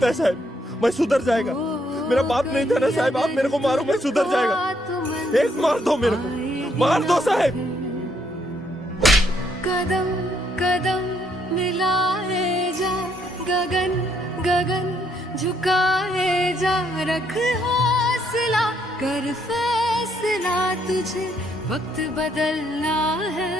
बोलता है साहब, मैं सुधर जाएगा। मेरा बाप नहीं था ना साहब, आप मेरे को मारो, मैं सुधर जाएगा। एक मार दो मेरे को, मार दो साहब। कदम कदम मिलाए जा, गगन गगन झुकाए जा, रख हौसला कर फैसला, तुझे वक्त बदलना है।